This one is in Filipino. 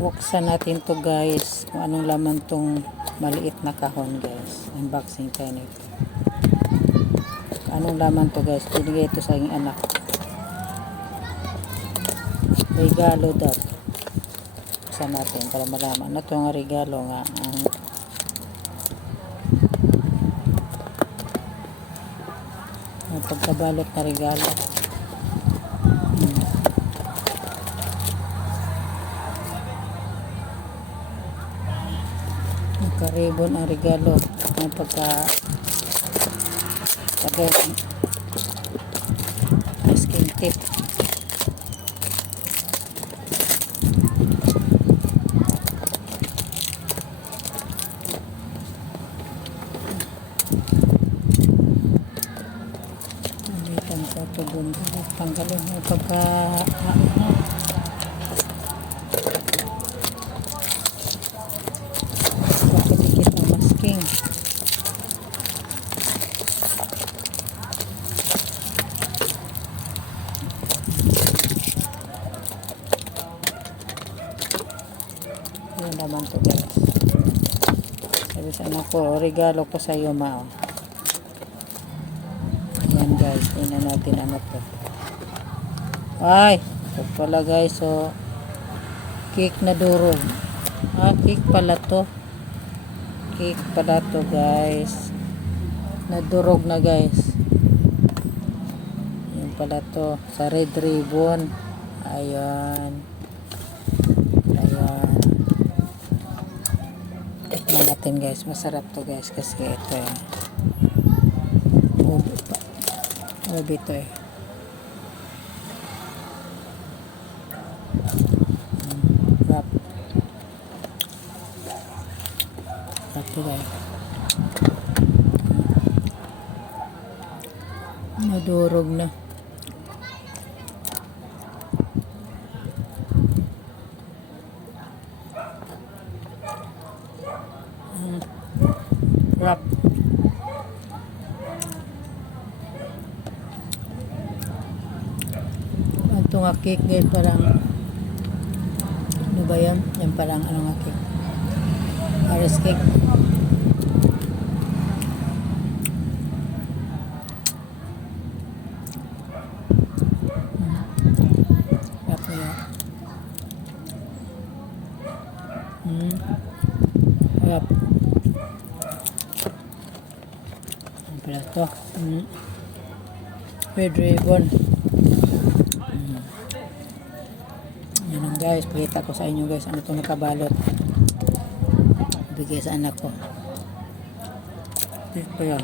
Buksan natin to guys. Kung anong laman tong maliit na kahon guys. Unboxing tayo nito. Anong laman to guys? Binigay ito sa aking anak. Regalo daw. Buksan natin para malaman. Ano itong regalo nga? Ang pagkabalot na regalo. Naka-ribbon ang regalo. Ang masking tip. Nalitan sa tubon. Tanggalin mo pagkadikit ng masking. Yan naman to guys. Sabi sa anak ko, regalo ko sa iyo ma. Ayan guys, tingnan natin ano to. Ay, ito pala guys, so cake na durog. Cake pala to. Cake pala to guys. Nadurog na guys. Yan pala to, sa red ribbon. Ayan. Ayan. Tikman natin guys, masarap to guys kasi ito eh. Ubi to eh. Wrap. Wrap to guys. Nadurog na. Wrap. Ito nga cake guys, parang ano ba yan? Yan parang ano nga cake, Paris cake. Wrap mo yan. Wrap. Ano pala ito? Red ribbon. Yan lang guys, pakita ko sa inyo guys ano itong nakabalot. Bigay sa anak ko. Ito yan.